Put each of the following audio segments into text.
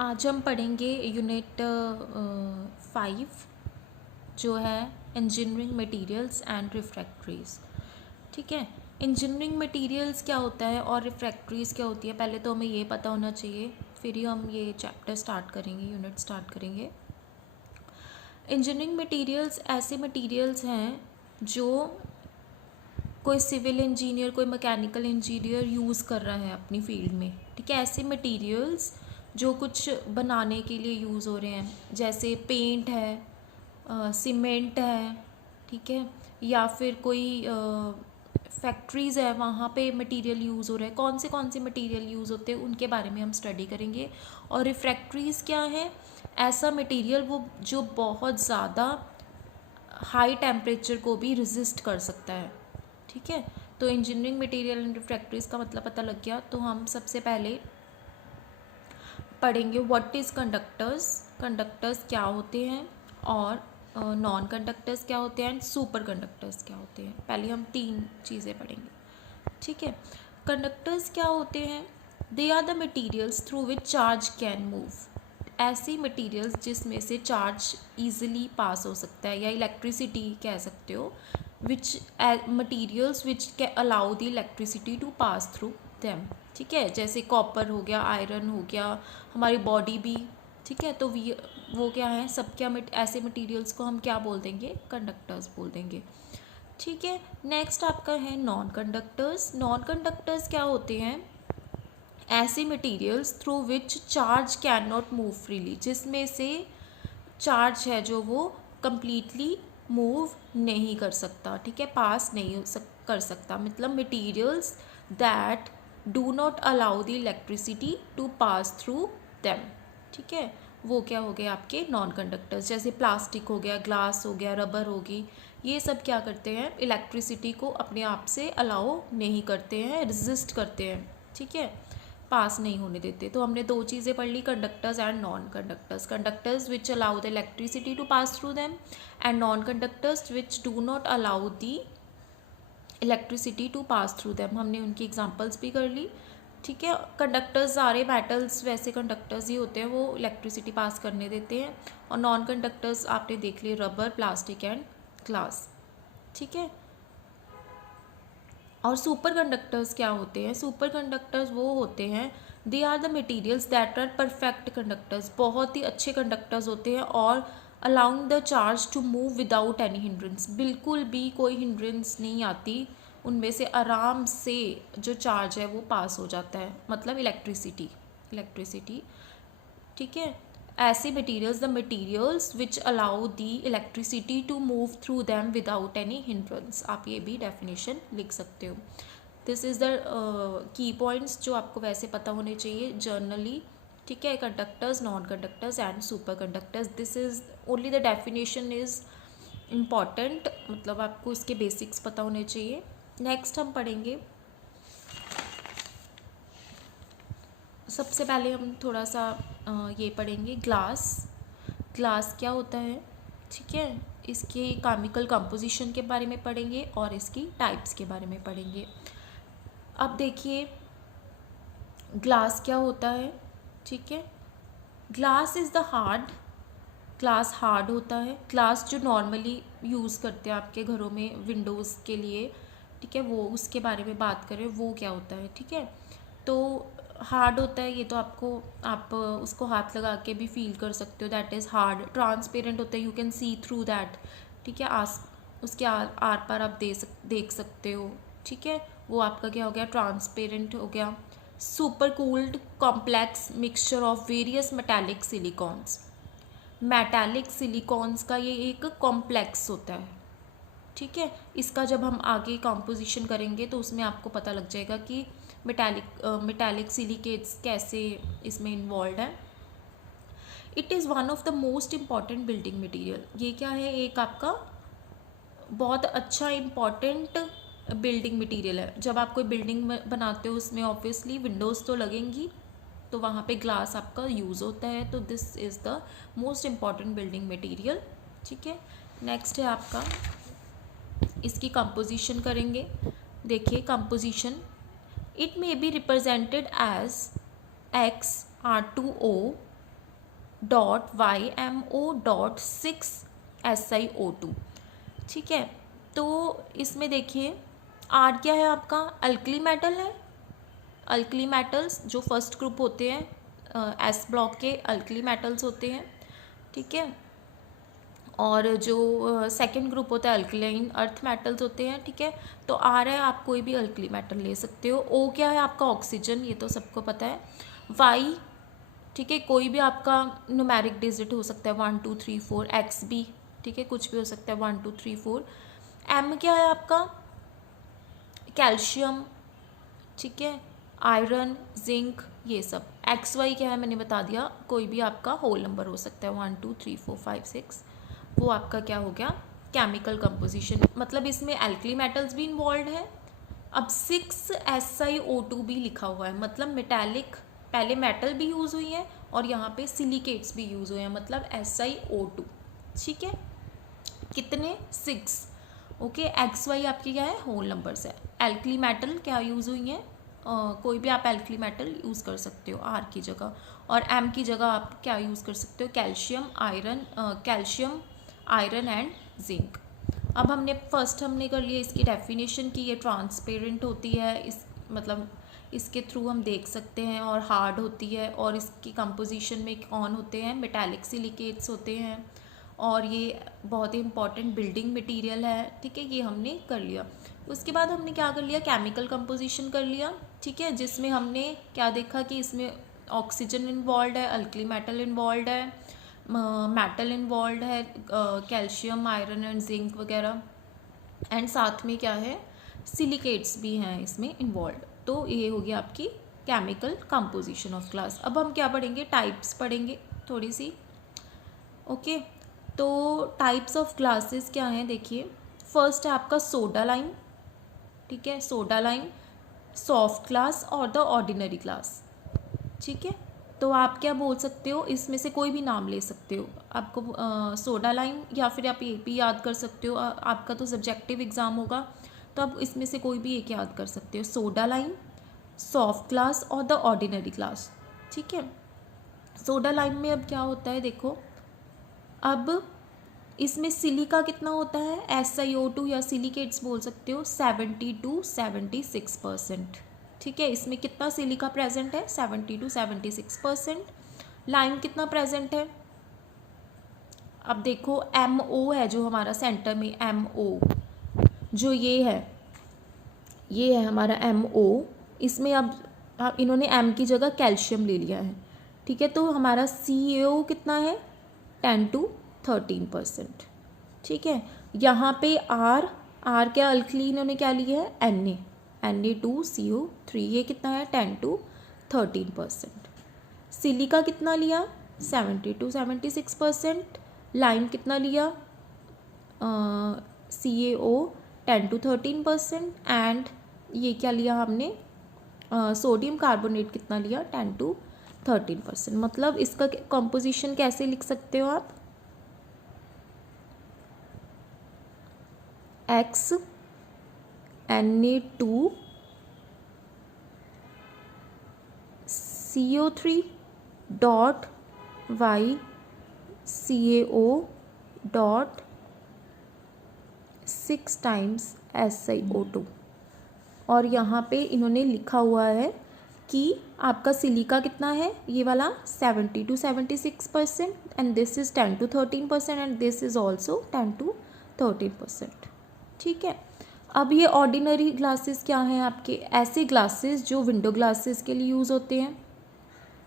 आज हम पढ़ेंगे यूनिट 5 जो है इंजीनियरिंग मटेरियल्स एंड रिफ्रैक्टरीज। ठीक है, इंजीनियरिंग मटेरियल्स क्या होता है और रिफ्रैक्टरीज क्या होती है, पहले तो हमें ये पता होना चाहिए, फिर ही हम ये चैप्टर स्टार्ट करेंगे, यूनिट स्टार्ट करेंगे। इंजीनियरिंग मटेरियल्स ऐसे मटेरियल्स हैं जो कोई सिविल इंजीनियर, कोई मैकेनिकल इंजीनियर यूज़ कर रहा है अपनी फील्ड में। ठीक है, ऐसे मटेरियल्स जो कुछ बनाने के लिए यूज़ हो रहे हैं, जैसे पेंट है, सीमेंट है, ठीक है, या फिर कोई फैक्ट्रीज़ है वहाँ पे मटेरियल यूज़ हो रहा है। कौन से मटेरियल यूज़ होते हैं उनके बारे में हम स्टडी करेंगे। और रिफ्रैक्टरीज़ क्या है, ऐसा मटेरियल वो जो बहुत ज़्यादा हाई टेम्परेचर को भी रेजिस्ट कर सकता है। ठीक है, तो इंजीनियरिंग मटेरियल एंड रिफ्रैक्टरीज का मतलब पता लग गया। तो हम सबसे पहले पढ़ेंगे व्हाट इज़ कंडक्टर्स, कंडक्टर्स क्या होते हैं, और नॉन कंडक्टर्स क्या होते हैं, एंड सुपर कंडक्टर्स क्या होते हैं। पहले हम 3 चीज़ें पढ़ेंगे। ठीक है, कंडक्टर्स क्या होते हैं, they are the materials through which charge can move. ऐसी मटीरियल्स जिसमें से चार्ज ईजिली पास हो सकता है, या इलेक्ट्रिसिटी कह सकते हो, which materials which can allow the electricity to pass through them. ठीक है, जैसे कॉपर हो गया, आयरन हो गया, हमारी बॉडी भी। ठीक है, तो वो क्या है, सब क्या ऐसे मटेरियल्स को हम क्या बोल देंगे, कंडक्टर्स बोल देंगे। ठीक है, नेक्स्ट आपका है नॉन कंडक्टर्स। नॉन कंडक्टर्स क्या होते हैं, ऐसे materials through which charge can not move freely, जिसमें से चार्ज है जो वो कम्प्लीटली मूव नहीं कर सकता। ठीक है, पास नहीं कर सकता, मतलब materials that do not allow the electricity to pass through them. ठीक है, वो क्या हो गए आपके नॉन कंडक्टर्स। जैसे प्लास्टिक हो गया, ग्लास हो गया, रबर होगी, ये सब क्या करते हैं, इलेक्ट्रिसिटी को अपने आप से अलाउ नहीं करते हैं, रेजिस्ट करते हैं। ठीक है, पास नहीं होने देते। तो हमने 2 चीज़ें पढ़ ली, conductors and non conductors. Conductors which allow the electricity to pass through them, and non conductors which do not allow the electricity to pass through them. हमने उनकी एग्जांपल्स भी कर ली। ठीक है, कंडक्टर्स सारे मेटल्स वैसे कंडक्टर्स ही होते हैं, वो इलेक्ट्रिसिटी पास करने देते हैं। और नॉन कंडक्टर्स आपने देख लिए, रबर, प्लास्टिक एंड ग्लास। ठीक है, और सुपर कंडक्टर्स क्या होते हैं, सुपर कंडक्टर्स वो होते हैं, they are the materials that are perfect conductors, बहुत ही अच्छे कंडक्टर्स होते हैं, और allowing the charge to move without any hindrance, बिल्कुल भी कोई हिंड्रेंस नहीं आती, उनमें से आराम से जो चार्ज है वो पास हो जाता है, मतलब इलेक्ट्रिसिटी। ठीक है, ऐसे materials, the materials which allow the electricity to move through them without any hindrance. आप ये भी डेफिनेशन लिख सकते हो। This is the key points जो आपको वैसे पता होने चाहिए जर्नली। ठीक है, conductors, non conductors and super conductors, this is only the definition is important, मतलब आपको इसके बेसिक्स पता होने चाहिए। नेक्स्ट हम पढ़ेंगे, सबसे पहले हम थोड़ा सा ये पढ़ेंगे ग्लास। ग्लास क्या होता है, ठीक है, इसके केमिकल कंपोजिशन के बारे में पढ़ेंगे और इसकी टाइप्स के बारे में पढ़ेंगे। अब देखिए ग्लास क्या होता है। ठीक है, glass is the hard, glass hard होता है। ग्लास जो नॉर्मली यूज़ करते हैं आपके घरों में विंडोज़ के लिए, ठीक है, वो उसके बारे में बात करें, वो क्या होता है। ठीक है, तो हार्ड होता है, ये तो आप उसको हाथ लगा के भी फील कर सकते हो, दैट इज़ हार्ड। ट्रांसपेरेंट होता है, you can see through that. ठीक है, उसके आर पार आप देख सकते हो। ठीक है, वो आपका क्या हो गया, ट्रांसपेरेंट हो गया। Super cooled complex mixture of various metallic silicones, metallic silicones का ये एक कॉम्प्लेक्स होता है। ठीक है, इसका जब हम आगे कंपोजिशन करेंगे तो उसमें आपको पता लग जाएगा कि मेटालिक सिलिकेट्स कैसे इसमें इन्वॉल्व है। It is one of the most important building material, ये क्या है, एक आपका बहुत अच्छा इम्पॉर्टेंट बिल्डिंग मटेरियल है। जब आप कोई बिल्डिंग बनाते हो उसमें ऑब्वियसली विंडोज़ तो लगेंगी, तो वहाँ पे ग्लास आपका यूज़ होता है, तो this is the most important building material. ठीक है, नेक्स्ट है आपका, इसकी कंपोजिशन करेंगे। देखिए composition, it may be represented as XR2O 6SiO2। ठीक है, तो इसमें देखिए R क्या है आपका, अल्कली मेटल है। अल्कली मेटल्स जो फर्स्ट ग्रुप होते हैं एस ब्लॉक के अल्कली मेटल्स होते हैं। ठीक है, और जो सेकंड ग्रुप होता है अल्कलाइन अर्थ मेटल्स होते हैं। ठीक है, तो आर है, आप कोई भी अल्कली मेटल ले सकते हो। ओ क्या है आपका, ऑक्सीजन, ये तो सबको पता है। वाई, ठीक है, कोई भी आपका न्यूमेरिक डिजिट हो सकता है 1 2 3 4, एक्स भी, ठीक है, कुछ भी हो सकता है 1 2 3 4। एम क्या है आपका, कैल्शियम, ठीक है, आयरन, जिंक, ये सब। एक्स वाई क्या है मैंने बता दिया, कोई भी आपका होल नंबर हो सकता है 1 2 3 4 5 6, वो आपका क्या हो गया, केमिकल कंपोजिशन। मतलब इसमें एल्कली मेटल्स भी इन्वॉल्व है। अब 6SiO2 भी लिखा हुआ है, मतलब मेटालिक, पहले मेटल भी यूज़ हुई है और यहाँ पे सिलिकेट्स भी यूज़ हुए हैं, मतलब SiO2। ठीक है, कितने, 6। ओके, एक्स वाई आपकी क्या है, होल नंबर्स है। एल्कली मेटल क्या यूज़ हुई है, कोई भी आप एल्कली मेटल यूज़ कर सकते हो आर की जगह, और एम की जगह आप क्या यूज़ कर सकते हो, calcium, iron, calcium, iron and zinc. अब हमने कर लिया इसकी डेफिनेशन कि ये ट्रांसपेरेंट होती है, इस मतलब इसके थ्रू हम देख सकते हैं, और हार्ड होती है, और इसकी कंपोजिशन में कौन होते हैं, मेटालिक सिलिकेट्स होते हैं, और ये बहुत ही इंपॉर्टेंट बिल्डिंग मटेरियल है। ठीक है, ये हमने कर लिया। उसके बाद हमने क्या कर लिया, केमिकल कंपोजिशन कर लिया। ठीक है, जिसमें हमने क्या देखा कि इसमें ऑक्सीजन इन्वॉल्व है, अल्कली मेटल इन्वॉल्व है, मेटल इन्वॉल्व है, कैल्शियम, आयरन एंड जिंक वगैरह, एंड साथ में क्या है, सिलिकेट्स भी हैं इसमें इन्वॉल्व। तो ये हो गया आपकी केमिकल कंपोजिशन ऑफ ग्लास। अब हम क्या पढ़ेंगे, टाइप्स पढ़ेंगे थोड़ी सी। ओके, तो टाइप्स ऑफ ग्लासेस क्या हैं, देखिए फर्स्ट है आपका सोडा लाइम। ठीक है, सोडा लाइम, सॉफ्ट ग्लास और द ऑर्डिनरी ग्लास। ठीक है, तो आप क्या बोल सकते हो, इसमें से कोई भी नाम ले सकते हो। आपको सोडा लाइम, या फिर आप ये भी याद कर सकते हो, आपका तो सब्जेक्टिव एग्ज़ाम होगा, तो आप इसमें से कोई भी एक याद कर सकते हो, सोडा लाइम, सॉफ्ट ग्लास और द ऑर्डिनरी ग्लास। ठीक है, सोडा लाइम में अब क्या होता है, देखो अब इसमें सिलिका कितना होता है, SiO2 या सिलिकेट्स बोल सकते हो, 70 to 76%। ठीक है, इसमें कितना सिलिका प्रेजेंट है, 70 to 76%। लाइम कितना प्रेजेंट है, अब देखो MO है जो हमारा सेंटर में, MO जो ये है हमारा MO। इसमें अब इन्होंने M की जगह कैल्शियम ले लिया है। ठीक है, तो हमारा CaO कितना है, 10 to 13%। ठीक है, यहाँ पे आर क्या अल्कली इन्होंने क्या लिया है, Na2CO3, ये कितना है, 10 to 13%। सिलिका कितना लिया, 70 to 76%। लाइम कितना लिया, CaO 10 to 13%। एंड ये क्या लिया हमने, सोडियम कार्बोनेट कितना लिया, 10 to 13%। मतलब इसका कंपोजिशन कैसे लिख सकते हो आप, X Na2CO3 dot Y CaO dot 6 times SiO2। और यहाँ पे इन्होंने लिखा हुआ है कि आपका सिलिका कितना है, ये वाला 70 to 76%, and this is 10 to 13%, and this is also 10 to 13%। ठीक है, अब ये ऑर्डिनरी ग्लासेस क्या हैं आपके, ऐसे ग्लासेस जो विंडो ग्लासेस के लिए यूज़ होते हैं,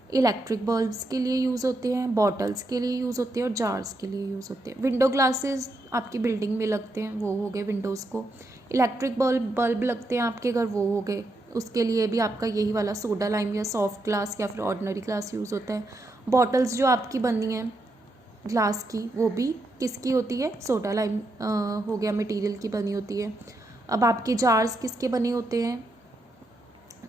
इलेक्ट्रिक बल्ब्स के लिए यूज़ होते हैं, बॉटल्स के लिए यूज़ होते हैं, और जार्स के लिए यूज़ होते हैं। विंडो ग्लासेस आपकी बिल्डिंग में लगते हैं, वो हो गए विंडोज़ को। इलेक्ट्रिक बल्ब लगते हैं आपके घर, वो हो गए, उसके लिए भी आपका यही वाला सोडा लाइम या सॉफ्ट ग्लास या फिर ऑर्डिनरी ग्लास यूज़ होता है। बॉटल्स जो आपकी बनी हैं ग्लास की, वो भी किसकी होती है, सोडा लाइम हो गया मटेरियल की बनी होती है। अब आपके जार्स किसके बने होते हैं,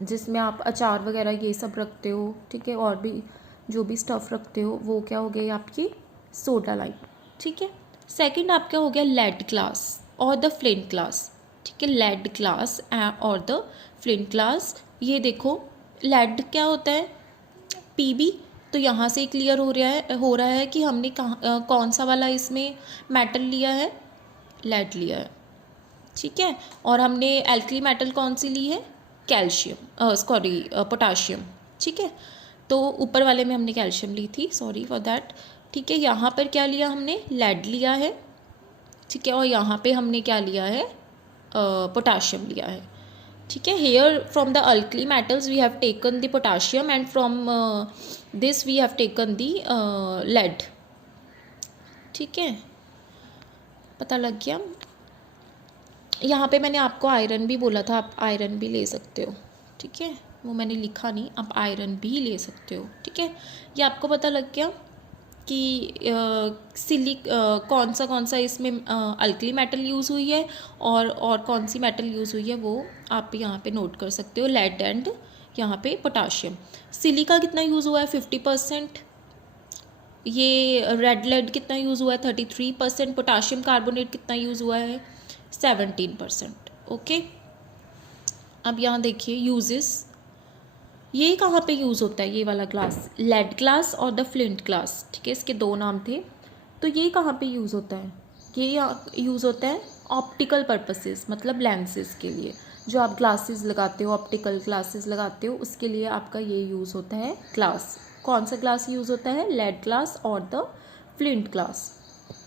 जिसमें आप अचार वगैरह ये सब रखते हो। ठीक है, और भी जो भी स्टफ़ रखते हो, वो क्या हो गई आपकी, सोडा लाइम। ठीक है, सेकंड आपका हो गया लेड ग्लास और द फ्लिंट ग्लास। ठीक है, लेड ग्लास और द फ्लिंट ग्लास। ये देखो लेड क्या होता है, Pb, तो यहाँ से क्लियर हो रहा है कि हमने कौन सा वाला इसमें मेटल लिया है, लेड लिया है, ठीक है। और हमने एल्कली मेटल कौन सी ली है, कैल्शियम, सॉरी पोटाशियम, ठीक है। तो ऊपर वाले में हमने कैल्शियम ली थी, सॉरी फॉर दैट, ठीक है। यहाँ पर क्या लिया हमने, लेड लिया है, ठीक है। और यहाँ पे हमने क्या लिया है, पोटाशियम लिया है, ठीक है। Here from the alkali metals we have taken the potassium and from this we have taken the lead, ठीक है। पता लग गया। यहाँ पे मैंने आपको आयरन भी बोला था, आप आयरन भी ले सकते हो, ठीक है। वो मैंने लिखा नहीं, आप आयरन भी ले सकते हो, ठीक है। ये आपको पता लग गया कि कौन सा इसमें अल्कली मेटल यूज़ हुई है और कौन सी मेटल यूज़ हुई है, वो आप यहाँ पे नोट कर सकते हो, लेड एंड यहाँ पे पोटाशियम। सिलिका कितना यूज़ हुआ है, 50%। ये रेड लेड कितना यूज़ हुआ है, 33%। पोटाशियम कार्बोनेट कितना यूज़ हुआ है, 17%, ओके। अब यहाँ देखिए यूजेस, ये कहाँ पे यूज़ होता है, ये वाला ग्लास, लेड ग्लास और द फ्लिंट ग्लास, ठीक है। इसके दो नाम थे। तो ये कहाँ पे यूज़ होता है, ये यूज़ होता है ऑप्टिकल पर्पसेस, मतलब लेंसेज के लिए। जो आप ग्लासेस लगाते हो, ऑप्टिकल ग्लासेस लगाते हो, उसके लिए आपका ये यूज़ होता है ग्लास। कौन सा ग्लास यूज़ होता है, लेड ग्लास और द फ्लिंट ग्लास,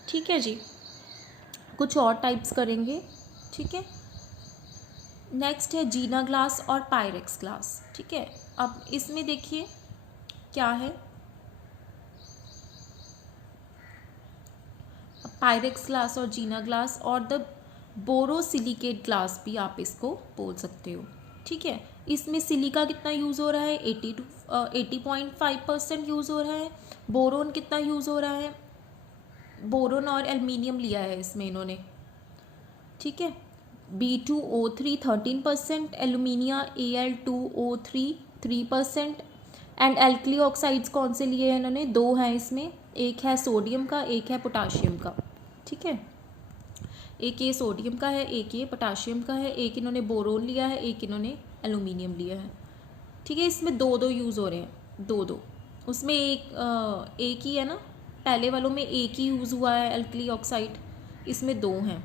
ठीक है जी। कुछ और टाइप्स करेंगे, ठीक है। नेक्स्ट है जीना ग्लास और पायरेक्स ग्लास, ठीक है। अब इसमें देखिए क्या है, पायरेक्स ग्लास और जीना ग्लास और द बोरोसिलिकेट ग्लास भी आप इसको बोल सकते हो, ठीक है। इसमें सिलिका कितना यूज़ हो रहा है, 80.5% यूज़ हो रहा है। बोरोन कितना यूज़ हो रहा है, बोरोन और एल्युमिनियम लिया है इसमें इन्होंने, ठीक है। B2O3 13%, alumina Al2O3 3%। And alkali oxides कौन से लिए हैं इन्होंने, दो हैं इसमें, एक है सोडियम का, एक है पोटाशियम का, ठीक है। एक ये सोडियम का है, एक ये पोटाशियम का है, एक इन्होंने बोरोन लिया है, एक इन्होंने एल्यूमिनियम लिया है, ठीक है। इसमें दो दो यूज़ हो रहे हैं, दो दो, उसमें एक ही है ना, पहले वालों में एक ही यूज़ हुआ है एल्कली ऑक्साइड, इसमें दो हैं,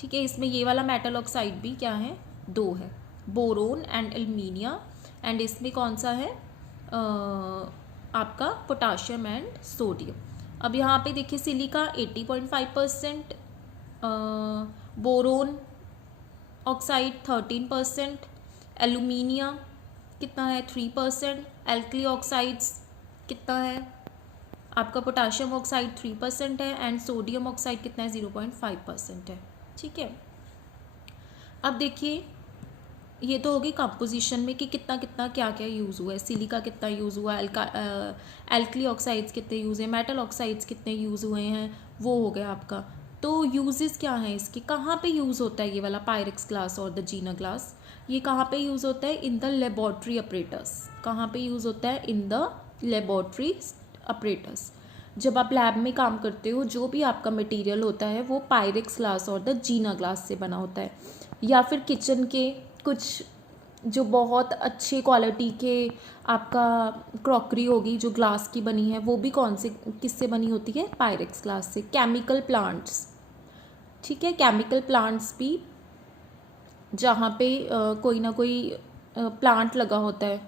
ठीक है। इसमें ये वाला मेटल ऑक्साइड भी क्या है, दो है, बोरोन एंड एल्यूमिनिया। एंड इसमें कौन सा है, आपका पोटाशियम एंड सोडियम। अब यहाँ पे देखिए सिलिका 80.5%, बोरोन ऑक्साइड 13%, एल्यूमिनिया कितना है 3%, एल्कली ऑक्साइड्स कितना है आपका, पोटाशियम ऑक्साइड 3% है एंड सोडियम ऑक्साइड कितना है 0.5% है, ठीक है। अब देखिए ये तो होगी कंपोजिशन में कि कितना कितना क्या क्या यूज़ हुआ है, सिलिका कितना यूज़ हुआ है, एल्कली ऑक्साइड्स कितने यूज़ हैं, मेटल ऑक्साइड्स कितने यूज़ हुए हैं, वो हो गया आपका। तो यूजेस क्या हैं इसके, कहाँ पे यूज़ होता है ये वाला पायरेक्स ग्लास और द जीना ग्लास, ये कहाँ पे यूज़ होता है, इन द लेबॉर्ट्री अपरेटस। कहाँ पे यूज़ होता है, इन द लेबॉर्ट्री अपरेटस। जब आप लैब में काम करते हो, जो भी आपका मटेरियल होता है वो पायरेक्स ग्लास और द जीना ग्लास से बना होता है। या फिर किचन के कुछ जो बहुत अच्छी क्वालिटी के आपका क्रॉकरी होगी जो ग्लास की बनी है, वो भी कौन से किससे बनी होती है, पायरेक्स ग्लास से। केमिकल प्लांट्स, ठीक है, केमिकल प्लांट्स भी जहाँ पे कोई ना कोई प्लांट लगा होता है,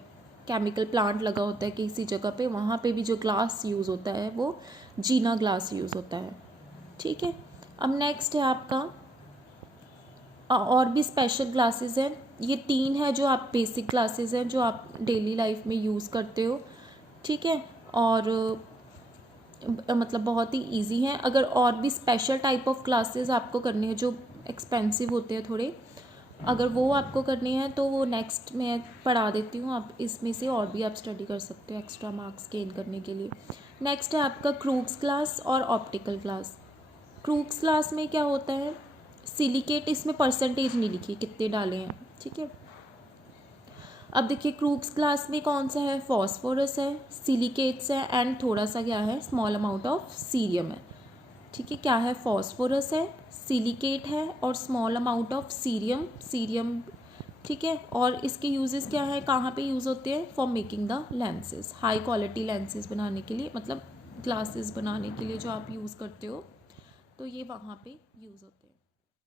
केमिकल प्लांट लगा होता है किसी जगह पे, वहाँ पे भी जो ग्लास यूज़ होता है वो जीना ग्लास यूज़ होता है, ठीक है। अब नेक्स्ट है आपका और भी स्पेशल ग्लासेस हैं, ये तीन है जो आप बेसिक ग्लासेस हैं जो आप डेली लाइफ में यूज़ करते हो, ठीक है। और मतलब बहुत ही इजी हैं। अगर और भी स्पेशल टाइप ऑफ क्लासेस आपको करने हैं जो एक्सपेंसिव होते हैं थोड़े, अगर वो आपको करने हैं तो वो नेक्स्ट मैं पढ़ा देती हूँ, आप इसमें से और भी आप स्टडी कर सकते हो एक्स्ट्रा मार्क्स गेन करने के लिए। नेक्स्ट है आपका क्रूक्स ग्लास और ऑप्टिकल ग्लास। क्रूक्स ग्लास में क्या होता है, सिलिकेट, इसमें परसेंटेज नहीं लिखी कितने डाले हैं, ठीक है। अब देखिए क्रूक्स ग्लास में कौन सा है, फॉस्फोरस है, सिलिकेट्स है एंड थोड़ा सा क्या है, स्मॉल अमाउंट ऑफ सीरियम है, ठीक है। क्या है, फॉस्फोरस है, सिलिकेट है और small amount of cerium. Cerium ठीक है। और इसके यूजेस क्या है, कहाँ पे यूज़ होते हैं, for making the lenses, high quality lenses बनाने के लिए, मतलब ग्लासेस बनाने के लिए जो आप यूज़ करते हो, तो ये वहाँ पे यूज़ होते हैं।